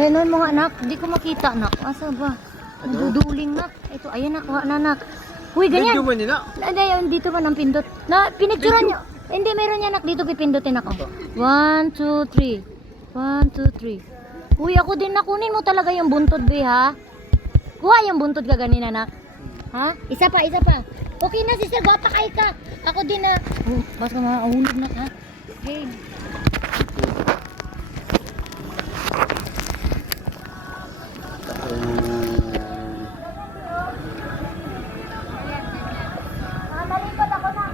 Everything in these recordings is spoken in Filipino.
Ayun mo nga anak, hindi ko makita anak. Asa ba? Duduling nak. Ito, ayan nak, kuha na nak. Uy, ganyan. Medyo ba nila? Ayun, dito ba ng pindot? Na, pinicturean nyo. Hindi, meron yan nak. Dito pipindutin ako. 1, 2, 3. 1, 2, 3. Uy, ako din nakunin mo talaga yung buntod, be, ha? Kuha yung buntod ka ganina, nak. Ha? Isa pa, isa pa. Okay na, sister. Gwapa kay ka. Ako din na. Oh, basta mahulog na, ha? Okay. Malikot ako na.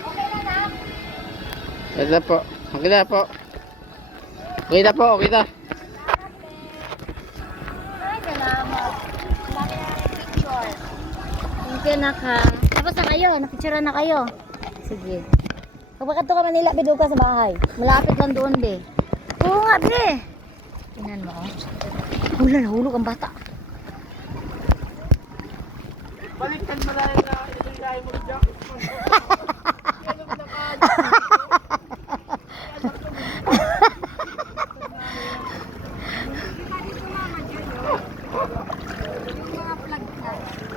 Okay na, nak. Okay na po. Okay na po. Okay na po. Okay na. Ay, salamat. Laki na yung picture. Thank you, nak, ha. Tapos na kayo. Napicturean na kayo. Sige. Kapag ka Manila, bido ka sa bahay. Malapit lang doon, be. Oo nga, be. Tingnan mo, oh. Hula, nahulog ang bata. Balikan mo na yung ilagay mo dyan.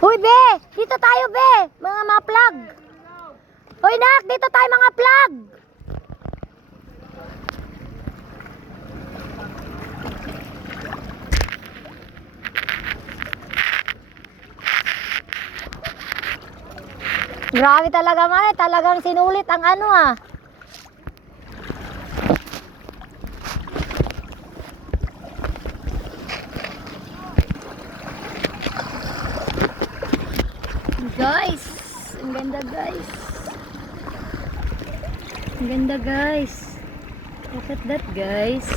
Uy, be! Dito tayo, be! Mga ma-plug. Uy, nak! Dito tayo, mga plug! Grabe talaga, man. Talagang sinulit ang ano, ah. Guys, ang ganda guys. Ang ganda guys. Look at that guys.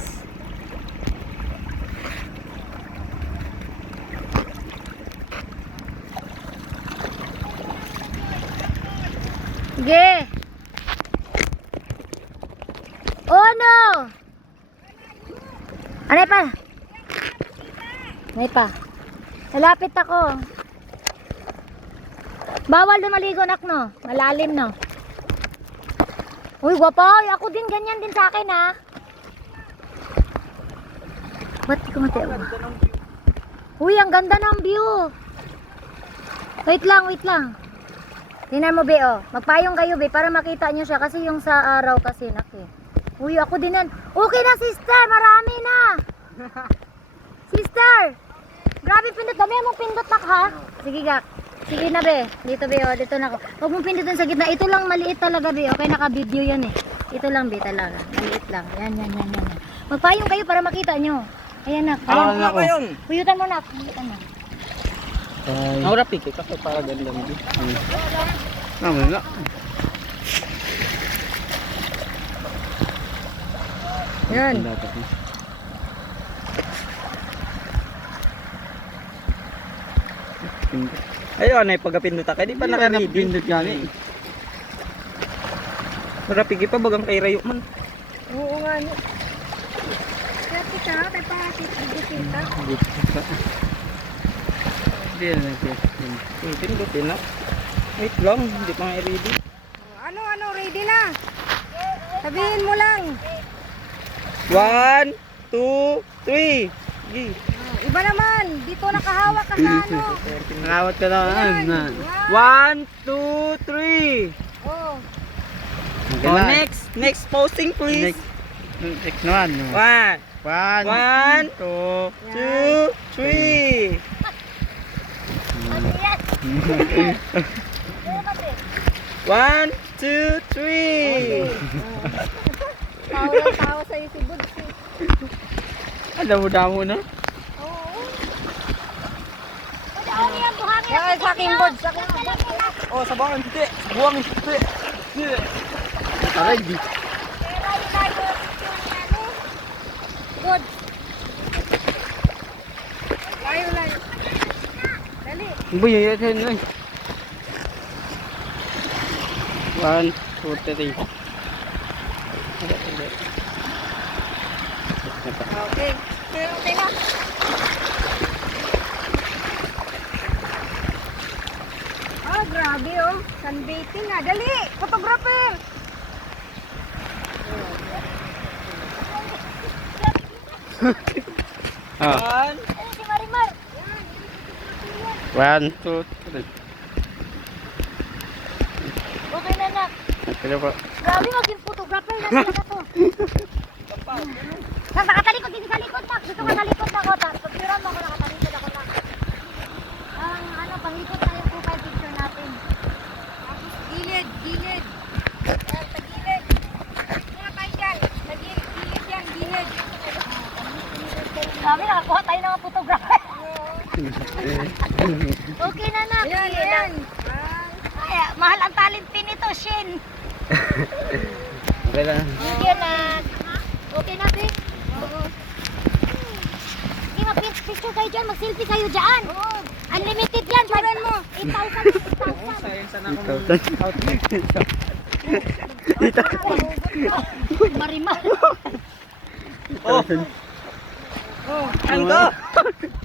Sige. Oh no. Anay pa. Anay pa. Malapit ako. Bawal doon maligo, nak, no? Malalim, no? Uy, guwapoy! Ako din, ganyan din sa akin, ha? Ba't ko mati? Uy, ang ganda ng view! Wait lang, wait lang. Tingnan mo, be, oh. Magpayong kayo, be, para makita nyo siya. Kasi yung sa araw kasi, nak, eh. Uy, ako din yan. Okay na, sister! Marami na! Sister! Grabe pindot. Dami mong pindot, nak, ha? Sige, gak. Sige na, be. Dito, be, oh. Dito na ako. Huwag mong pindutin sa gitna. Ito lang maliit talaga, be. Okay, naka-video yan, eh. Ito lang, be, talaga. Maliit lang. Yan, yan, yan, yan. Magpayong kayo para makita nyo. Ayan, nak. Ayan, Ano yun? Puyutan mo, nak. Puyutan mo. Ang rapid eh. Kasi para ganda mo. Naman na. Yan. Ayun, ay pagkapindot ka, di ba naka-ready? Pindot gani. Rapid pa bagang kay Rayo man. Oo nga, no. Kaya kita, kaya pakakit. Kita. Hindi na pindutin na. Wait lang, hindi pa nga ready. Ano, ready na? Sabihin mo lang. 1, 2, 3. Sige. Iba naman, dito nakahawak ka sa ano. Nakawat ka na. 1, 2, 3. Oh, Oh, next posting please. Next one. 1, 2, 3. One, two, three. tao lang tao sa'yo si Buds. Damo-damo na. Oo. Ano yan, buhangin? Yan, sa aking Buds. Sa aking Buds. Oh, sa buwang hindi. Sa buwang hindi. Aray, di. Good. Layo, layo. Dali. Ibu ya kan oi. 1, 2, 3. Okay. Okay na. Grabe oh. Sunbathing ah. Dali! Photographer! Ah. Ay, si Marimar. 1, 2, 3. Okay na nak. Kaya po. Grabe maging photographer na talaga to. Nakatalikod din sa likod nak. Gusto ko sa likod na ko. Pagpiran mo ako nakatalikod ako nak. Ang ano, panglikod tayo profile picture natin. Gilid, gilid. Yan, sa gilid. Mga tayo dyan. Sa gilid yan, gilid. Grabe, nakakuha tayo ng mga photographer. Okay na nak. Ayan, Sige, ayan. Ay, mahal ang talent pin nito, Shin. Okay lang. Sige na. Okay na, Be? Oo. Sige, mag-picture kayo dyan. Mag-selfie kayo dyan. Unlimited yan. Picturean mo. 8,000. Marimar. Oh. Oh. Ano?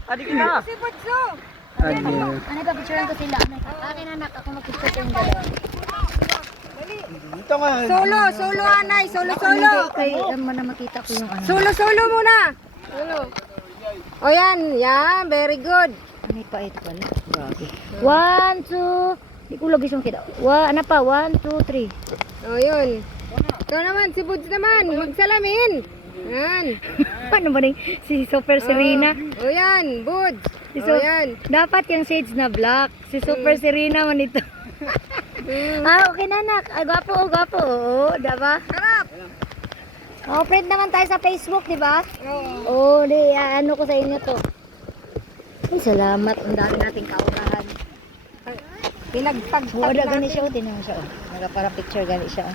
Adi kita. Si Butso. Ano? Ano ba, picturean ko sila. Akin anak, ako mag-picture kayong dalawa. Dito nga. Solo, solo anay. Solo, solo. Kay, mo na makita ko yung ano. Solo, solo muna. Solo. O yan, yan. Very good. Ano pa ito pala? Grabe. 1, 2. Di ko lagi siyang kita. Ano pa? 1, 2, 3. O yun. Ikaw naman, si Buds naman. Magsalamin. Yan. Ano ba rin? Si Super Serena. O yan, Buds. Si O yan. Dapat yung shades na black. Si Super Serena man ito. Okay na nak. Gwapo, gwapo. Oo, diba? Harap. Oh, friend naman tayo sa Facebook, di ba? Oo. Oh, ano ko sa inyo to. Ay, salamat. Ang dami nating kaunahan. Pinagtagtag Wala gani natin. siya, oh. Tinan mo siya, oh. Nagapara picture gani siya, oh.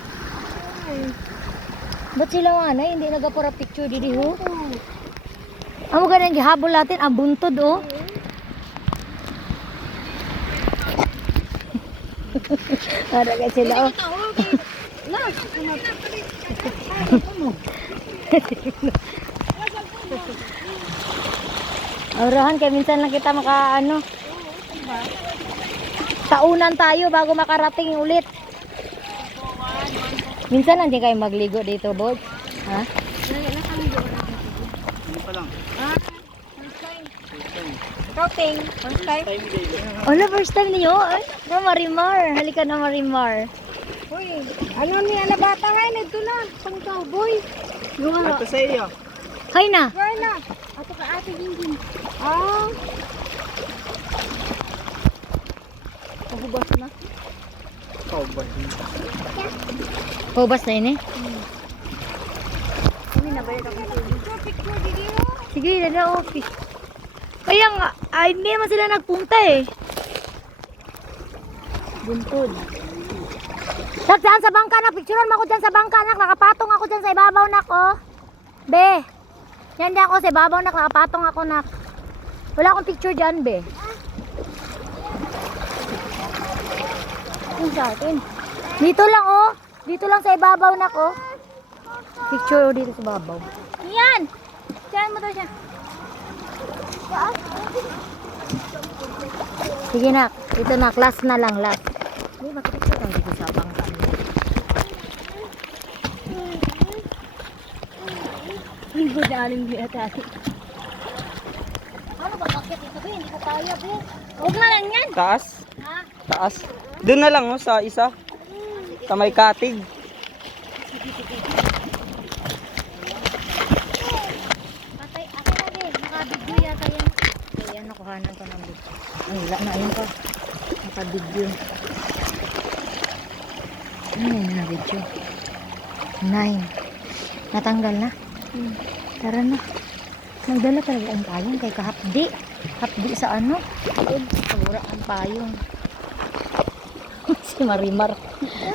Ba't sila nga hindi nagapara picture, didi, ho? Amo ganyan gihabol natin, ang buntod, oh. Para ka sila, oh. Aurahan kaya minsan lang kita ano. Taunan tayo bago makarating ulit. Minsan lang din kayo magligo dito, Bod. Ha? Ikaw, Ting. First time. Ano, first time niyo? Ay, na Marimar. Halika na Marimar. Uy, ano niya na bata ngayon? Ito na. Pang cowboy. Ito sa iyo. Hay na. Where na? Ato ka ate Ginggin. Ah. Pahubas na. Cowboy. Pahubas na yun eh. Picture, didi mo. Sige, dada office. Kaya nga, ay, hindi naman sila nagpunta eh. Buntod. Nak, dyan sa bangka, nak. Picturean mo ako dyan sa bangka, nak. Nakapatong ako dyan sa ibabaw, nak, oh. Be. Yan din ako sa ibabaw, nak. Nakapatong ako, nak. Wala akong picture dyan, be. Yung sa atin. Dito lang, oh. Dito lang sa ibabaw, nak, oh. Picture, oh, dito sa ibabaw. Yan. Diyan mo to siya. Sige, nak. Ito, nak. Last na lang, last. Hindi, makipicture lang dito sa bangka. Hindi na aling biya tayo. Ano ba, bakit ito, be? Hindi ko kaya, be. Huwag na lang yan. Taas. Ha? Taas. Doon na lang oh, sa isa. Sa may katig. Patay, ako na, be. Nakabidyo yata yan. Ayan, nakuhanan ko ng video. Ay, wala na. Ayun pa. Nakabidyo. Ano yun na video? 9. Natanggal na. Tara na. Nagdala talaga ang payong kay kahapdi. Hapdi sa ano? Pagura ang payong. Si Marimar.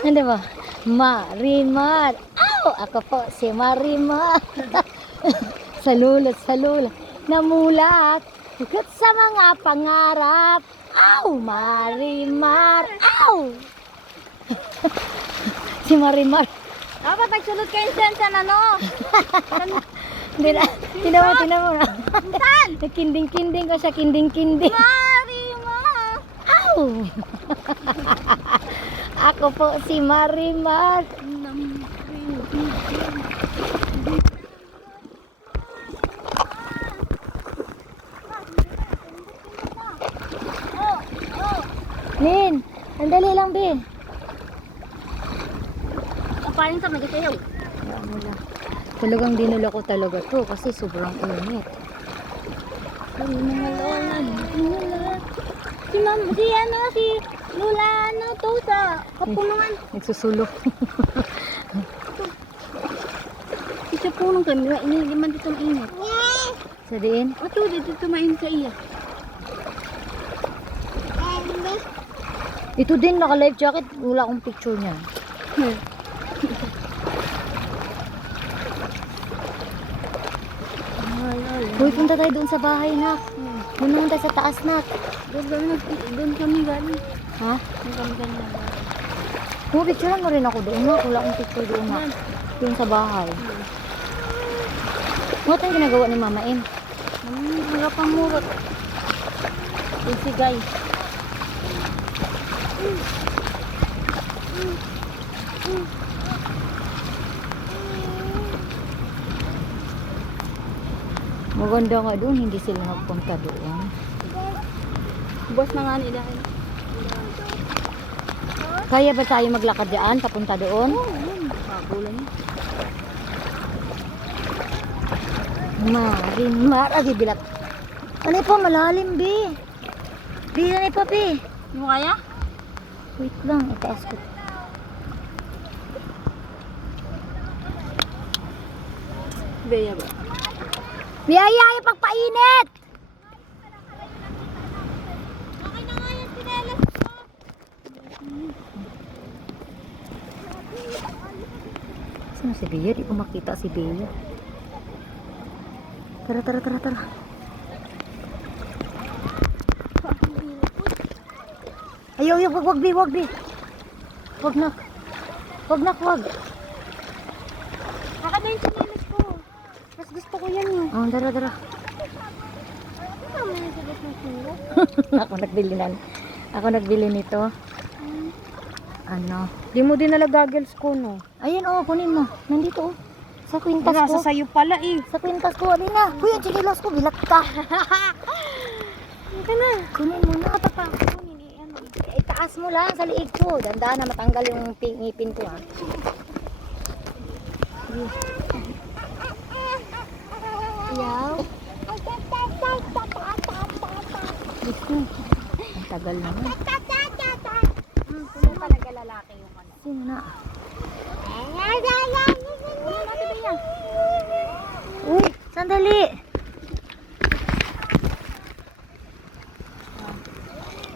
Ano ba? Marimar. Aw! Ako po si Marimar. Salulat, salulat. Namulat. Hugot sa mga pangarap. Aw! Marimar. Aw! Si Marimar. Dapat nagsulot kayo dyan sa ano. Tinan mo. Saan? Kinding-kinding ko siya, kinding-kinding. Marima. Aw! Wow! Ako po si Marimar. Lin, sandali lang, Be. Papaling sa magasayaw. Ano lang. Talagang dinala ko talaga to kasi sobrang init. Si Ma'am, si Lula, to sa kapunungan. Nagsusulok. Isa punong kami, hindi man dito mainit. Sa diin? O to, dito mainit sa iya. Ito din, naka-life jacket. Wala akong picture niya. Uy, punta tayo doon sa bahay, nak. Doon naman tayo sa taas, nak. Doon kami galing. Ha? Doon kami galing. Picturean mo rin ako doon, nak. Wala akong picture doon, nak. Doon sa bahay. Ano tayong ginagawa ni Mama Em? Wala pang murot. Doon si Guy. Maganda nga doon, hindi sila nagpunta doon. Boss na nga nila. Kaya ba tayo maglakad dyan, papunta doon? Pagulan niya. Marimar, bilat. Ano po, malalim, Bi. Bi, ano pa, Bi? Mo kaya? Wait lang, itaas ko. Beya ba? Biyaya yung pagpainit! Okay na nga yung pinelas ko. Saan si Bea? Di ko makita si Bea. Tara. Ayaw, wag, Bi. Wag na. Wag. Baka na yung pinelas ko. Mas gusto ko yan yun. Oh, tara. Ano yung sagot ng suro? Ako nagbili nito. Ano? Di mo din nala goggles ko, no? Ayun, kunin mo. Nandito, sa kwintas ko. Nasa sayo pala, eh. Sa kwintas ko, alin na. Uy, ang chikilos ko, bilat ka. Ka na. Kunin mo na. Pa. Itaas mo lang sa liig ko. Dandaan na matanggal yung ngipin ko, ha. Yaw. Gusto. Ang tagal naman. Kung talaga lalaki yung ano. Sino na? Uy, sandali.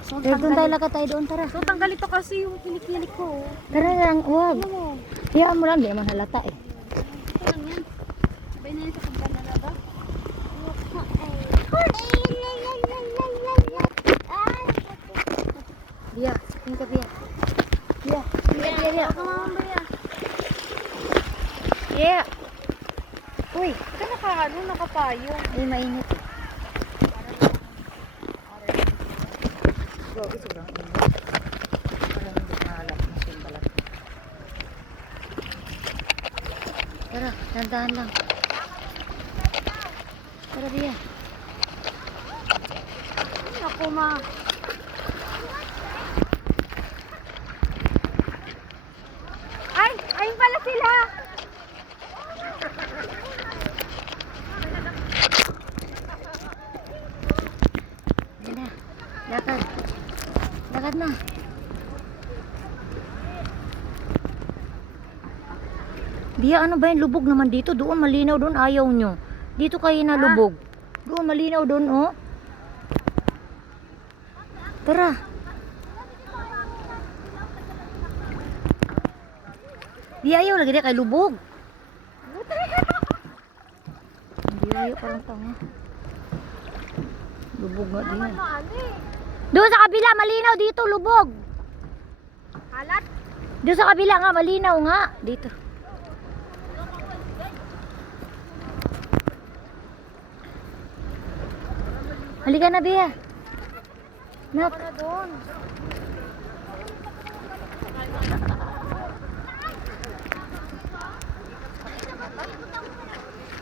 So, Doon tayo, lakad tayo doon, tara. So, tanggal ito kasi yung kilik-kilik ko. Tara lang, wag. Ano mo? Hayaan mo lang, di naman halata eh. Ito lang yan. Sabay na yun sa pagkana na ba? Bia, tingin ka, Bia. Bia. Baka mamamaya. Yeah. Uy, Ito nakapayo. hindi mainit eh. Grabe, sobrang init. Parang hindi mahalap na yung balat. Tara, dandahan lang. Tara, Bia. Ako ma. Ay! Ayun pala sila! Ayan na. Lakad. Lakad na. Bia, ano ba yung lubog naman dito? Doon malinaw, doon ayaw nyo. Dito kayo na lubog. Doon malinaw doon, oh. Tara. Bia, ayaw lagi na kay lubog. Hindi ayaw, parang tanga. Lubog nga din. Doon sa kabila, malinaw dito, lubog. Halat? Doon sa kabila nga, malinaw nga. Dito. Halika na, Bea. Nak.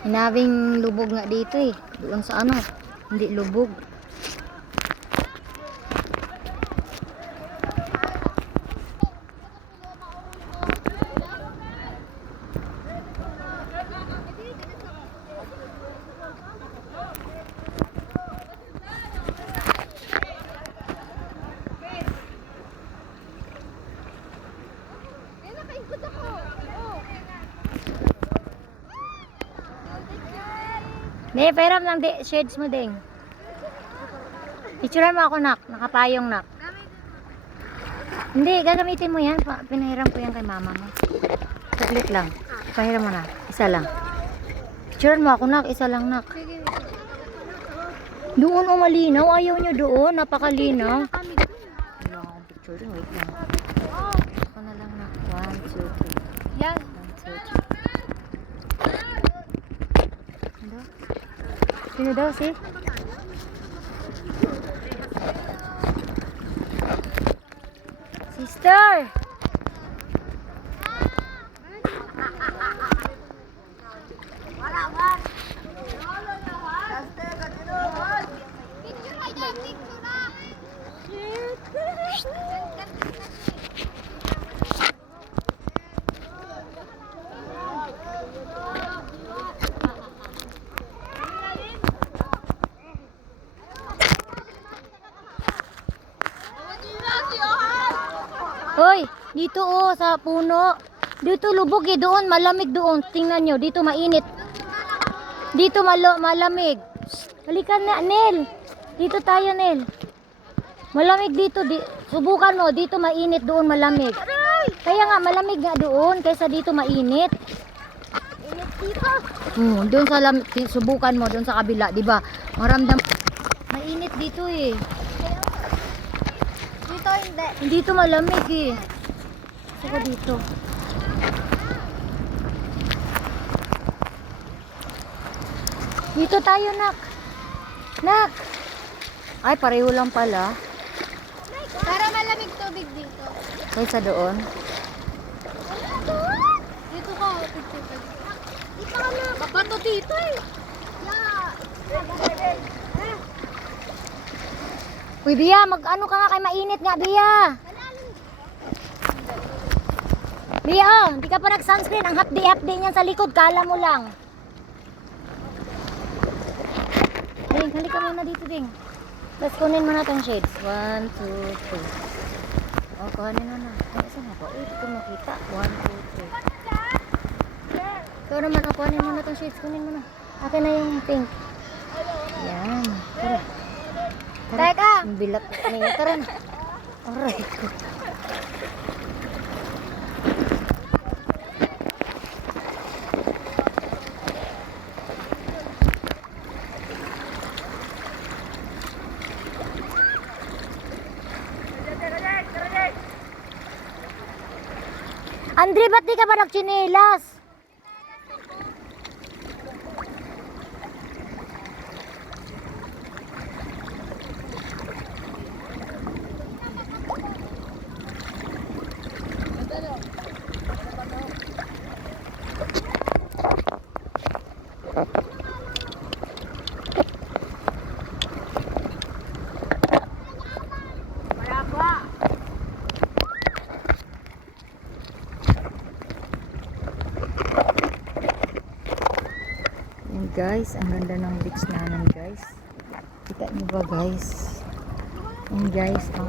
Hinabing lubog nga dito eh. Doon sa ano, hindi lubog. Ne, pairam lang shades mo ding. Picturean mo ako nak, nakapayong nak. Hindi, gagamitin mo yan. Pinahiram ko yan kay mama mo. Saglit lang. Pahiram mo na. Isa lang. Picturean mo ako nak, isa lang nak. Doon o malinaw, ayaw nyo doon. Napakalinaw. Wala akong picture din, wait lang. Ako na lang nak. 1, 2, 3. Yan. 1, 2, 3. Sino daw si? Sister! Hoy, dito oh, sa puno. Dito lubog eh, doon malamig doon. Tingnan nyo, dito mainit. Dito malamig. Halika na, Nel. Dito tayo, Nel. Malamig dito. Subukan mo, dito mainit, doon malamig. Kaya nga, malamig nga doon, kaysa dito mainit. Init dito. Doon sa subukan mo, doon sa kabila, di ba? Maramdam. Mainit dito eh. Dito hindi. Dito malamig eh. Saka dito. Dito tayo, nak. Nak. Ay, pareho lang pala. Para malamig tubig dito. Kaysa doon. Dito ka, picture ka. Dito ka na. Kapato dito eh. Uy, Bia, mag-ano ka nga kay mainit nga, Bia. Bia, oh, hindi ka pa nag-sunscreen. Ang hapdi-hapdi niyan sa likod, kala mo lang. Ding, halika muna dito, Ding. Tapos kunin mo na itong shades. 1, 2, 3. O, kuhanin mo na. Ay, saan ako? Uy, hindi ko makita. 1, 2, 3. Ikaw naman, o, kuhanin mo na itong shades. Kunin mo na. Akin na yung pink. Yan. Tara. Teka. Ang bilat. Tara na. Aray ko. Andre, ba't di ka ba nagchinelas? Guys, ang ganda ng beach namin, guys. Kita niyo ba, guys? Yan, guys, oh.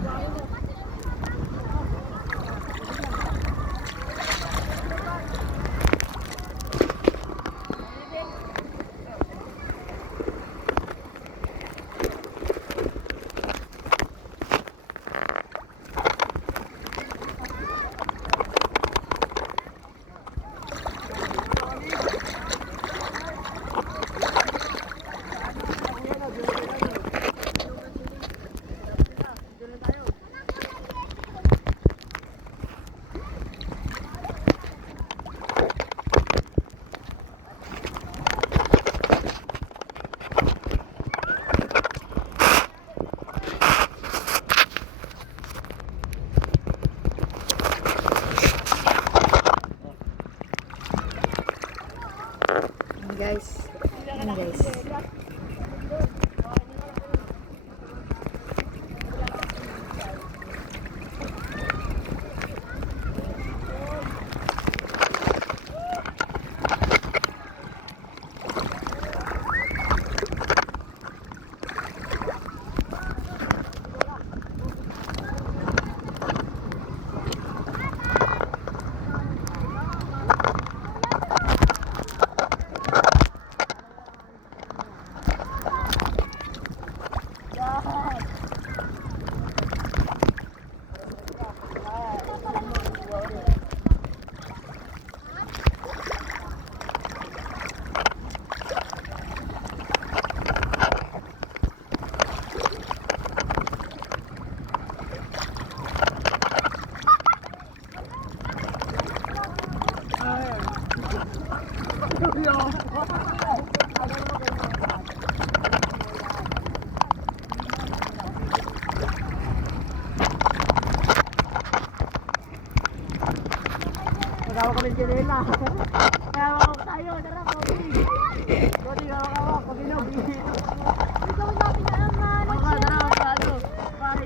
Magawa kami ng kinila. Magawa ko tayo. Tara, Bobby. Bobby, gawa ka. Pag-inog. Ikaw natin na aman. Baka, tara, palo. Pare,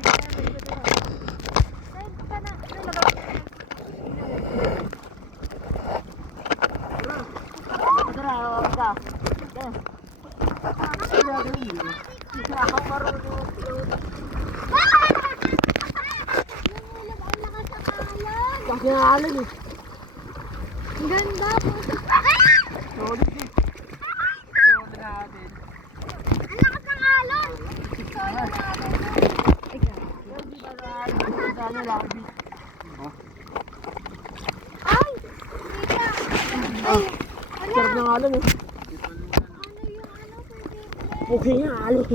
Ay, ka na. tara, ka. Kasi naalan eh. Ang ganda. Solid eh. Solid natin. Ang lakas ng alon. Ano lang, Ay! Tita. Ay! sarap ng alon eh. Ano yung ano? Okay nga, alon.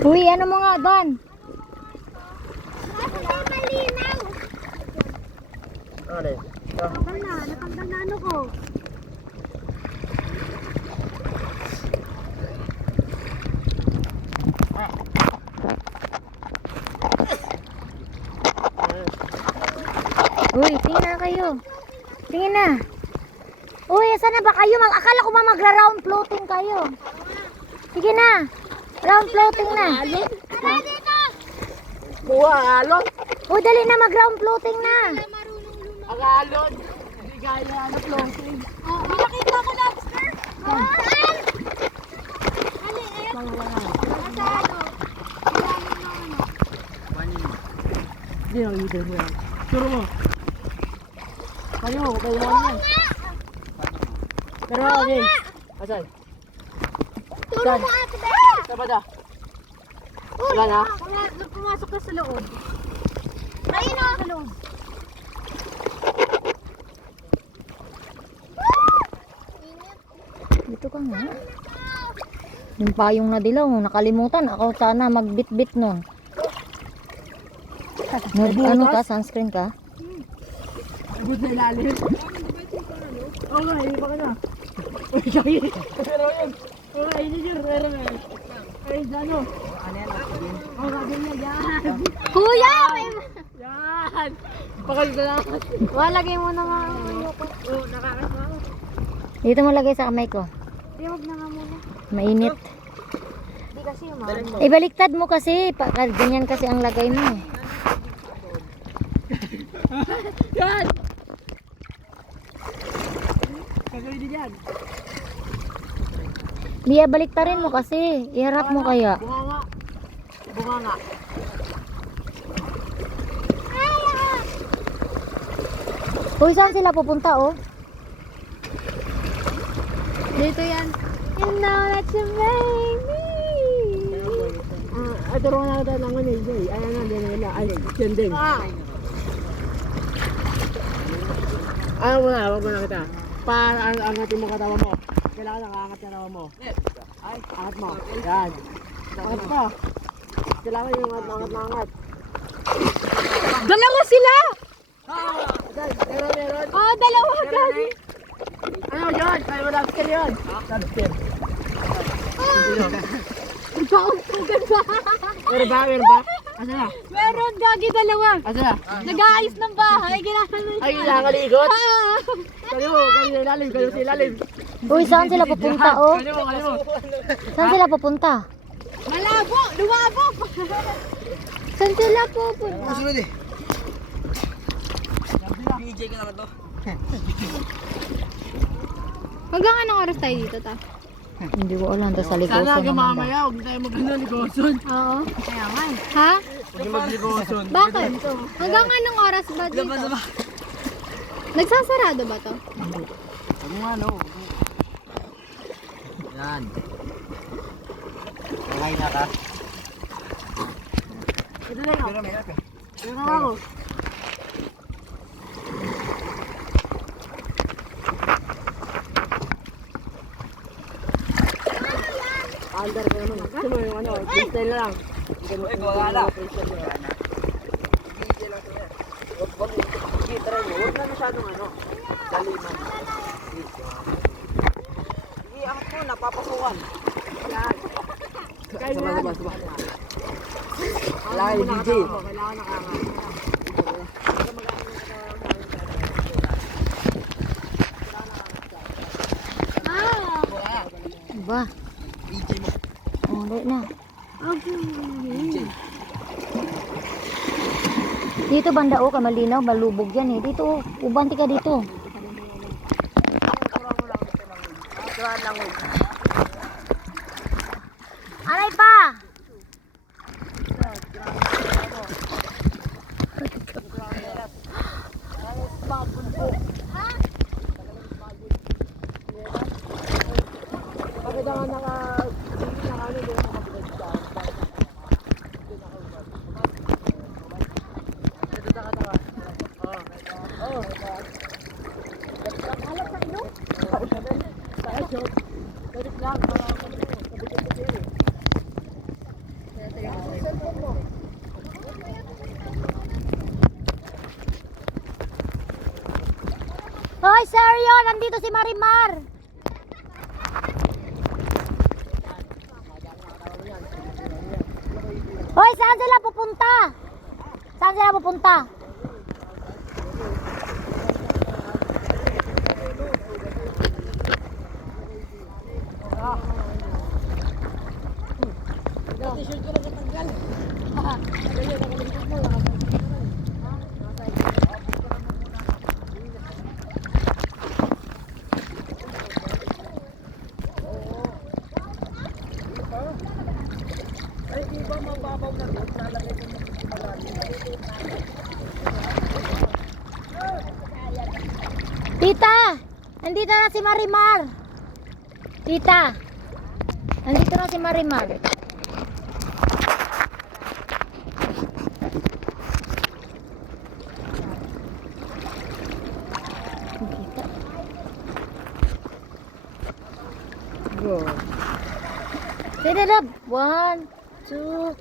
Uy, ano mo nga doon? Bakit malinaw? Ano eh? Natanggal na ano ko. Uy, tingin na kayo. Tingin na. Uy, saan na ba kayo? Akala ko ba magra-round floating kayo. Sige na. Round floating na. Tara dito! Buha, alon. Uy, dali na mag-round floating na. Marunong lumaw. Ang alon. Hindi gaya ano floating. Oh, may nakita ko lobster. Ano eh? Nasa ano? Ilalim ng ano? Hindi nakikita mo yan. Turo mo. Kayo, kayo mo yan. Pero okay. Asan? Turo mo ate Bea! Saan ba da? Uy! Wala na? Pumasok na sa loob. Ayun o! Sa loob. Dito ka nga. Yung payong na dilaw, nakalimutan. Ako sana magbit-bit nun. Ano ka? Sunscreen ka? Good na ilalim. Oo nga, hindi pa ka na. Uy, kaya. Pero yun. Oo nga, hindi yun. Pero nga. Ay, Jano. Ano yan? Oo nga, din na. Yan. Kuya! Yan. Pakasalamat. Walagay mo na nga. Oo, nakakasama. Dito mo lagay sa kamay ko. Huwag na nga muna. Mainit. Hindi kasi umama. Ibaliktad mo kasi. Ganyan kasi ang lagay mo. Yan. Kagawin din yan. Liya, baliktarin mo kasi. Iharap mo kaya. Bunga nga. Bunga nga. Uy, saan sila pupunta oh? Dito yan. You know that you make me. Ay, turuan na natin ng ano eh. Ayan na, din nila. Ay, yan din. Ayaw mo na, wag mo na kita. Para angatin mo katawa mo. Kailangan nakaangat yung katawa mo. Ay, angat mo. Yan. Angat pa. Kailangan yung angat. Dalawa sila! Meron. Oh, dalawa gagi. Ano yun? Kaya mo lobster yun. Lobster. Paupugan ba? Meron ba? Asa na? Meron gagi dalawa. Asa na? Nag-aayos ng bahay. Ginagawa Ay, kailangan ligot. Kayo sa ilalim. Uy, saan sila pupunta, oh? Kanya mo. Saan sila pupunta? Malabo! Luwabog! Saan sila pupunta? Masunod eh. PJ ka naman to. Hanggang anong oras tayo dito, ta? Hindi ko alam, tas sa Sana ligosan hanggang naman daw. mamaya, huwag tayo mag-ligoson. Oo. Kaya nga. Ha? Huwag yung mag-ligosan. Bakit? Hanggang anong oras ba dito? Nagsasarado ba to? Huwag mo ano. Yan. Kakain na ka. Ito na yun. Ito na ako. Under ka naman. Gusto mo yung ano, freestyle lang. Wala na. Huwag na masyadong ano. Daliman. Sige, akit mo, napapasukan. Yan. Sabah. Kailangan yung DJ. Kailangan nakakain. Ba? DJ mo. Oh, dahil na. Dito banda, oh, kamalinaw, malubog yan eh. Dito, oh, ubanti ka dito. Aray pa! Bakit ako naka-ano din ako mabilis sa Hoy, Sergio! Nandito si Marimar! Hoy, saan sila pupunta? Saan sila pupunta? Tita! Nandito na si Marimar! Tita! Nandito na si Marimar. Kita. Go. Pwede lab. 1, 2.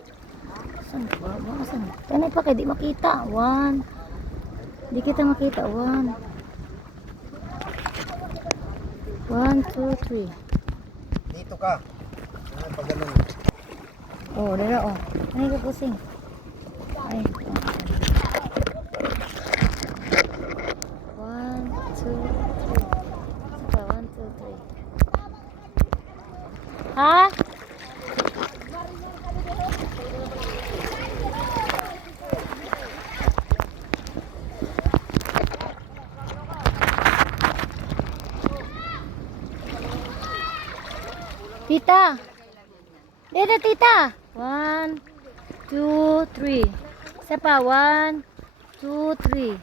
Saan ba? Saan? Tanay pa kayo, di makita. 1. Di kita makita. 1. 1, 2, 3. Dito ka. Ano pag ganun? Oh, dala oh. Ay, kapusing. Ay. 1, 2, 3. Saka 1, 2, 3. Ha? Tita. Dito, tita. 1, 2, 3. Isa pa. 1, 2, 3.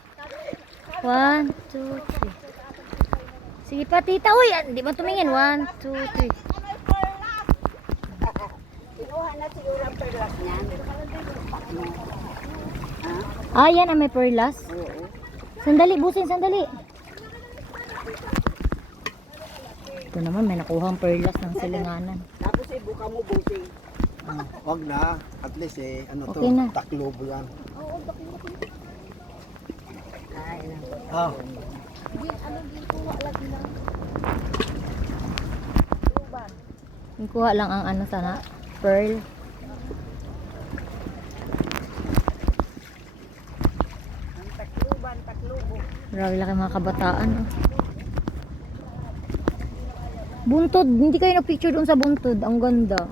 1, 2, 3. Sige pa, tita. Uy, hindi mo tumingin. 1, 2, 3. Kinuha na siguro ang perlas niyan. Ah, yan ang may perlas. Sandali, busing, sandali. Ito naman, may nakuhang perlas ng silinganan. Tapos buka mo busing. Wag na. At least ano Okay na. taklobo yan. Ah. Kuha lang ang ano sana, pearl. Takluban, taklubo. Grabe laki mga kabataan. Oh. Buntod, hindi kayo na-picture doon sa buntod. Ang ganda.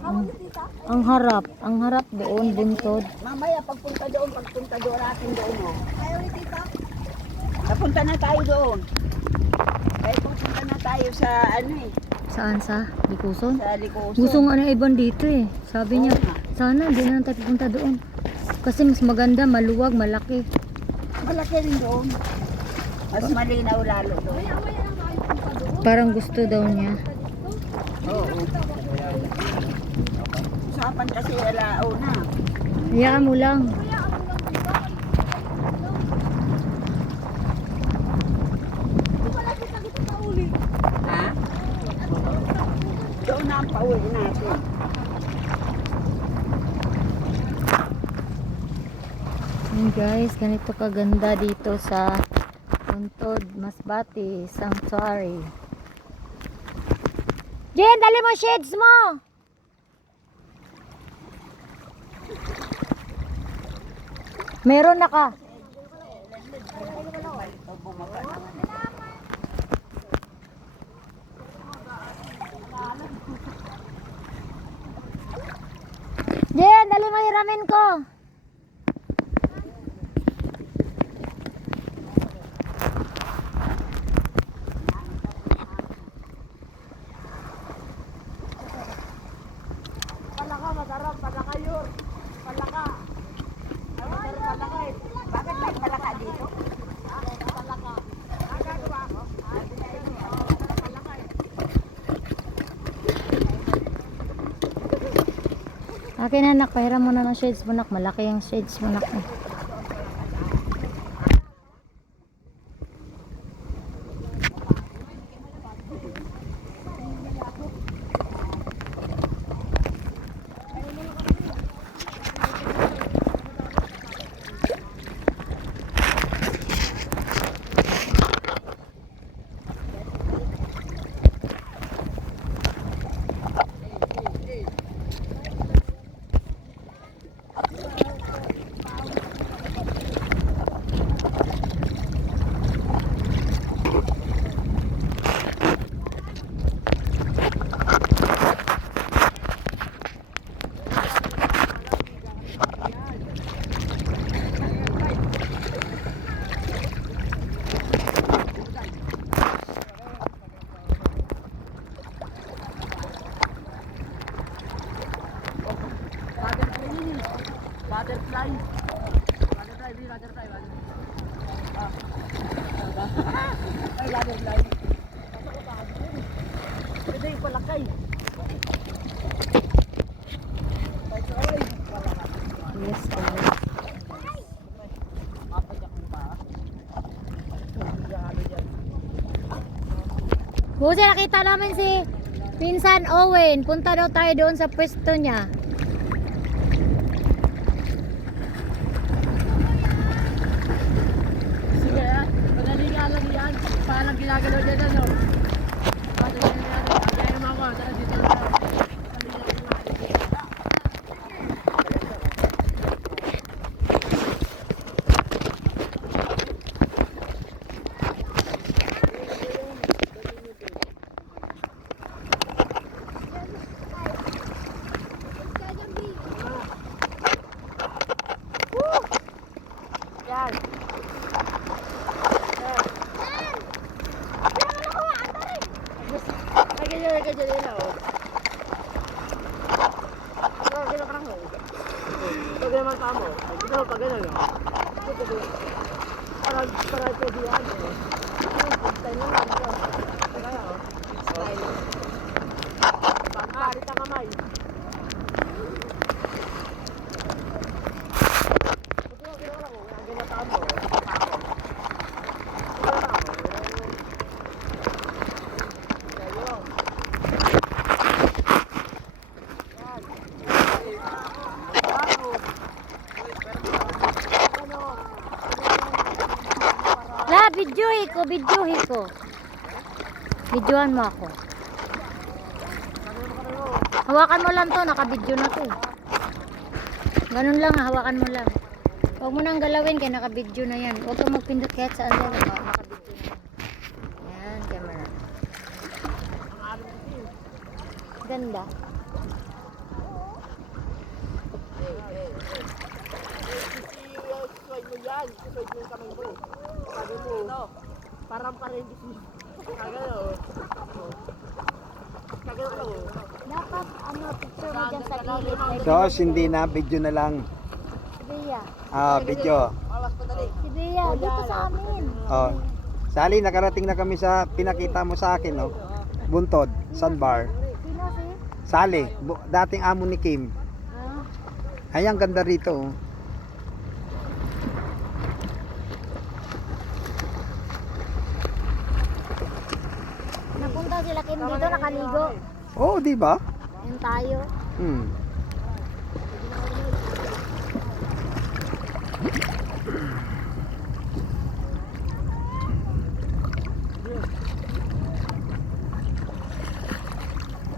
Ang harap. Ang harap doon, buntod. Mamaya pagpunta doon natin doon. Oh. Ayaw ni tita? Napunta na tayo doon. Ay pupunta na tayo sa ano eh. Saan sa Likuson? Sa Likuson. Gusto nga na ibang dito eh. Sabi niya, sana hindi na lang tayo pupunta doon. Kasi mas maganda, maluwag, malaki. Malaki rin doon. Mas malinaw lalo doon. Parang gusto daw niya. Oo. Usapan kasi alao na. Hayaan mo lang. Ha? Doon na ang pauwi natin. Yun guys, ganito kaganda dito sa Buntod, Masbate, Sanctuary. Jen, dali mo shades mo! Meron na ka. Jen, dali mo hiramin ko. Palaka, masarap. Palaka yun. Palaka. Ay, masarap palaka eh. Bakit may palaka dito? Palaka. Nagagawa ko. Palaka eh. Akin anak, pahiram mo na ng shades mo nak. Malaki yung shades mo nak. Butterfly. Butterfly, butterfly. Ay, butterfly. Pwede yung palakay. Yes, guys. Busi, nakita namin si Pinsan Owen. Punta daw tayo doon sa pwesto niya. Sige ah, madali nga lang yan. Parang ginagalaw dyan ano. Madali nga yan. Ayayin mo ako. Tara dito na. Yan. Ay, ganyan na oh. Ganyan ka lang oh. Pag naman ka mo, ito pag ganyan oh. Parang pwede yan eh. Style na lang ito. Kaya oh. Style. Pagkarit ang kamay. La, videohi ko, videohi ko. Videohan mo ako. Hawakan mo lang to, naka-video na to. Ganun lang, hawakan mo lang. Huwag mo nang galawin kaya naka-video na yan. Huwag kang magpindot kahit saan lang, naka-video na yan. Yan, camera. Ganda. Swipe mo yan. Swipe mo yung kamay mo. Sabi mo, parang parentis mo. Kagano. Kagano. Dapat ano, picture mo dyan sa gilid. Sos, hindi na, video na lang. Si Bea. Video. Awas pa dali. Si Bea, dito sa amin. Oh. Sally, nakarating na kami sa pinakita mo sa akin, no? Buntod, Sandbar. Sino si? Sally, dating amo ni Kim. Ah, Ay, ang ganda rito, oh. napunta sila Kim dito, nakaligo. Oh, di ba? Yan tayo. Hmm.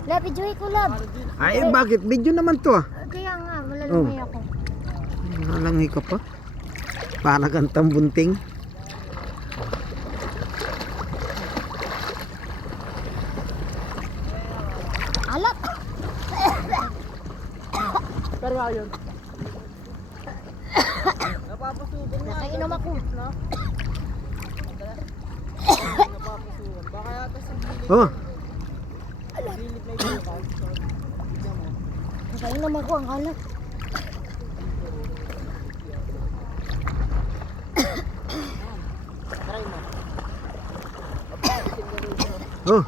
Lab, enjoy ko, Lab. Ay, bakit? Video naman to, ah. Kaya nga, malalungay ako. Nalanghi ka pa. Parang kang bunting. Alat! Pero ayun. Napapasugan nga. Nakainom ako. Napapasugan. Baka yata sa gilid. Oh, Gilid na ito. Tignan mo. Nakainom ako, ang alat. Try mo. oh.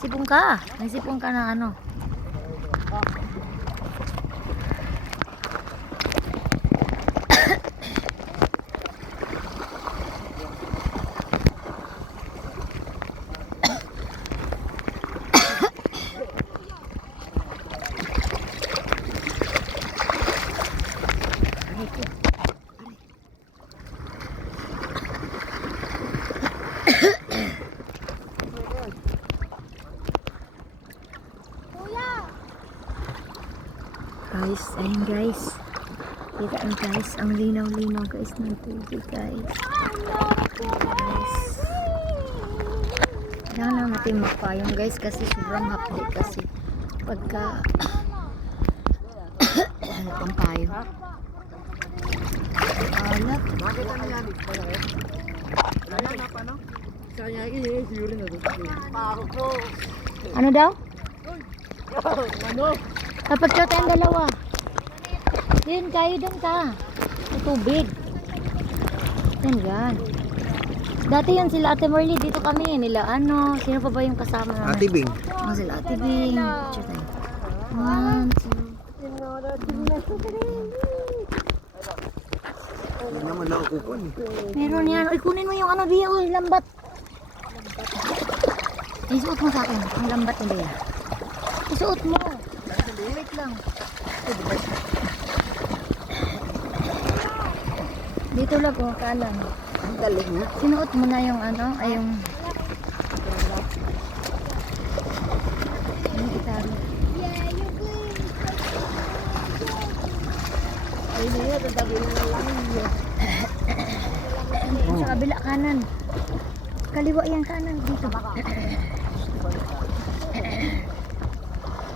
Sipong ka. May sipong ka na ano. Guys, ayun guys. Kita nyo guys, ang linaw-linaw guys ng tubig guys. Guys. Kailangan lang natin magpayong guys kasi sobrang hapdi kasi pagka ano pang payo. Alat. Bakit ano yan? Wala na pa, no? Sa kanya, siguro na doon. Pako ko. Ano daw? Ano? Kapag siya tayong dalawa. Yun kayo doon ka. Sa tubig. Yan yan. Dati yan sila Ate Marley. Dito kami nila ano. Sino pa ba yung kasama namin? Ate Bing. Oh, sila Ate Bing. Picture tayo. 1, 2. Hindi naman nakukupan. Meron yan. Uy, kunin mo yung ano diya. Uy, lambat. Isuot mo sa akin. Ang lambat na diya. Isuot mo. Wait lang. Dito lang po, kanan. Ang galing mo. Sinuot mo na yung ano, ay yung... Yung gitara. Ay, niya, tatabihin na lang niya. Sa kabila, kanan. Kaliwa yan, kanan. Dito.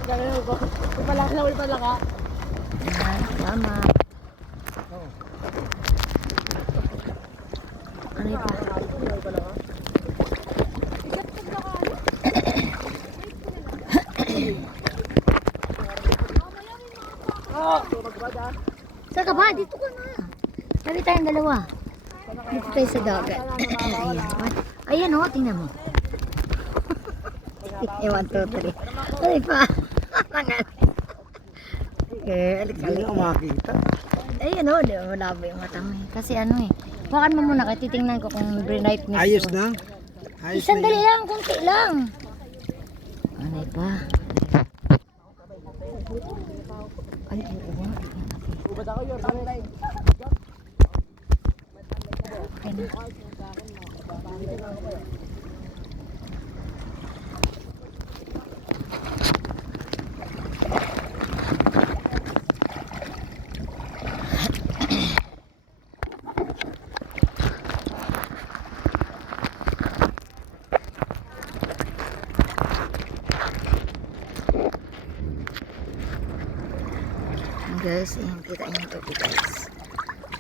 Gano'n ko. Ipalakawal pala ka. Yan, tama. Ano ito? Saan ka ba? Dito ka na. Sabi tayong dalawa. Dito tayo sa dagat. Ayan. Ayan o, tingnan mo. 1, 2, 3. Ay pa. Hindi na makita. Ayun o, di ba malabo yung mata mo eh. Kasi ano eh. Hawakan mo muna, kasi titingnan ko kung brightness. Ayos na. Ayos na Sandali yan. lang, kunti lang. Ano pa? Ay, oo nga. Ubad ako yun. Okay na. guys, ayan, kita niyo ito guys.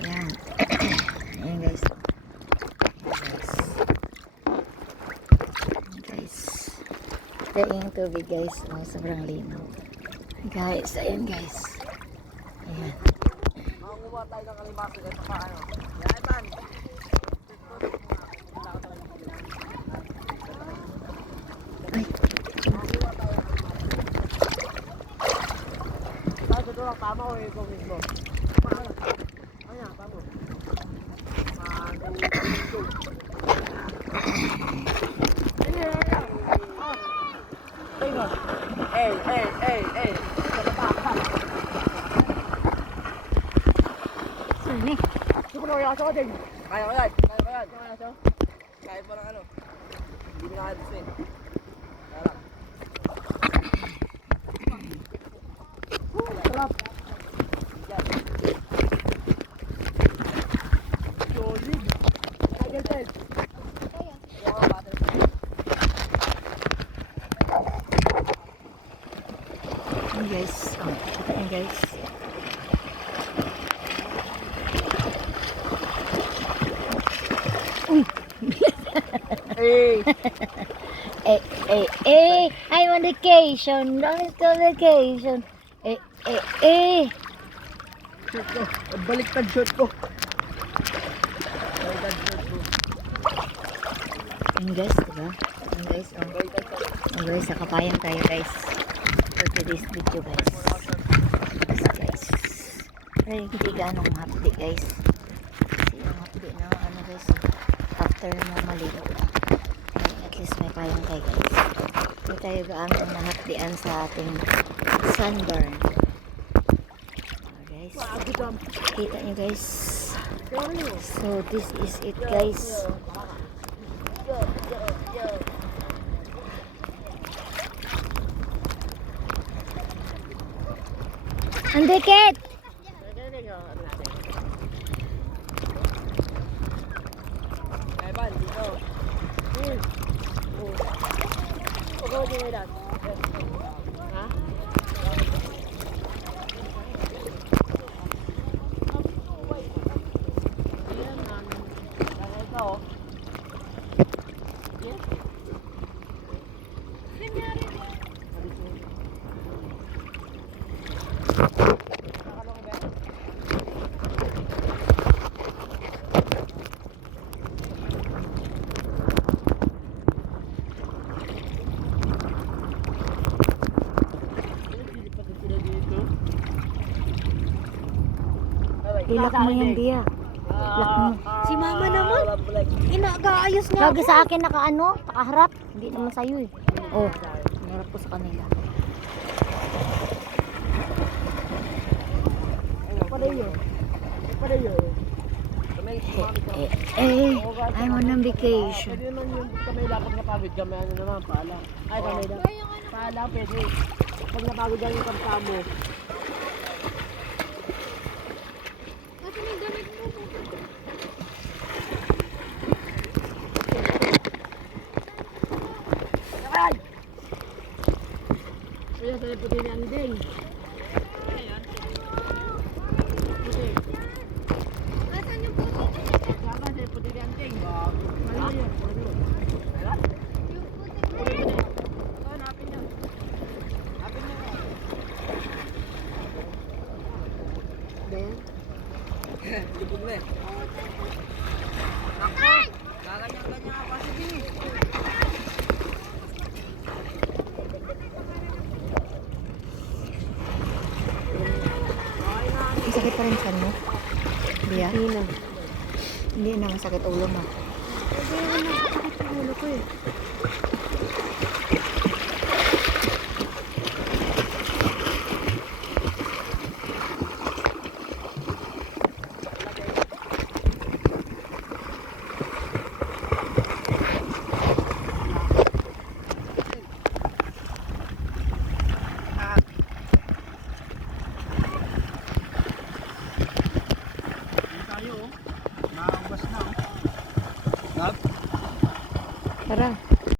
Ayan. Ayan guys. Ayan guys. Kita yung tubig guys. Oh, sobrang linaw. Guys, ayan guys. Ayan. Makakuha tayo ng kalimaso dito pa ano. Yan man. Tayo doon ang tama o ikaw mismo. Ayan, tama. Hey. Saan eh? Gusto ko na kaya ako din. Kaya ko yan. Kahit mo ng ano. Hindi mo nakalimutin. Kaya lang. Sarap. Yan. Solid. Kaya guys. Ayan guys. Oh, kita niyo guys. Hey. I'm on vacation. Let's go vacation. Shirt ko. Baliktad shirt ko. Ayan guys, diba? Ayan guys, oh. Ayan guys, nakapayan tayo guys. For today's video guys. Guys. Ay, hindi ganong hapdi guys. Kasi yung hapdi na ano guys, after mo maligo. Ay, at least may payang tayo guys. Hindi tayo gaamang nahapdian sa ating sunburn. Oh, guys. Kita nyo guys. So this is it guys. Ang dikit! Evan, dito. Ako din na dad. Ha? Ilak mo yan, Bia. Ilak mo. Si mama naman. Inagaayos niya. Lagi sa akin nakaano, nakaharap. Hindi naman sa'yo eh. Oh, narap ko sa kanila. I'm on a vacation. Pwede naman yung kamay lapag napagod ka, may ano naman, paalam. Ay, kamay lang. Paalam, pwede. Pag napagod lang yung kamta mo. Ay! Kaya sa puti ni Anding. Puti. Nasaan yung puti? Saka sa puti ni Anding. Ano yun? Ano? Yung puti. Hanapin niya. Hanapin niya. Then, Lipog na eh. Kaganyan-ganyan ako kasi din eh. masakit pa rin saan mo? Bia? Hindi na masakit ulo mo. Hindi naman sakit yung ulo ko eh. Tayo, oh. Nakakabas na, oh. Tara.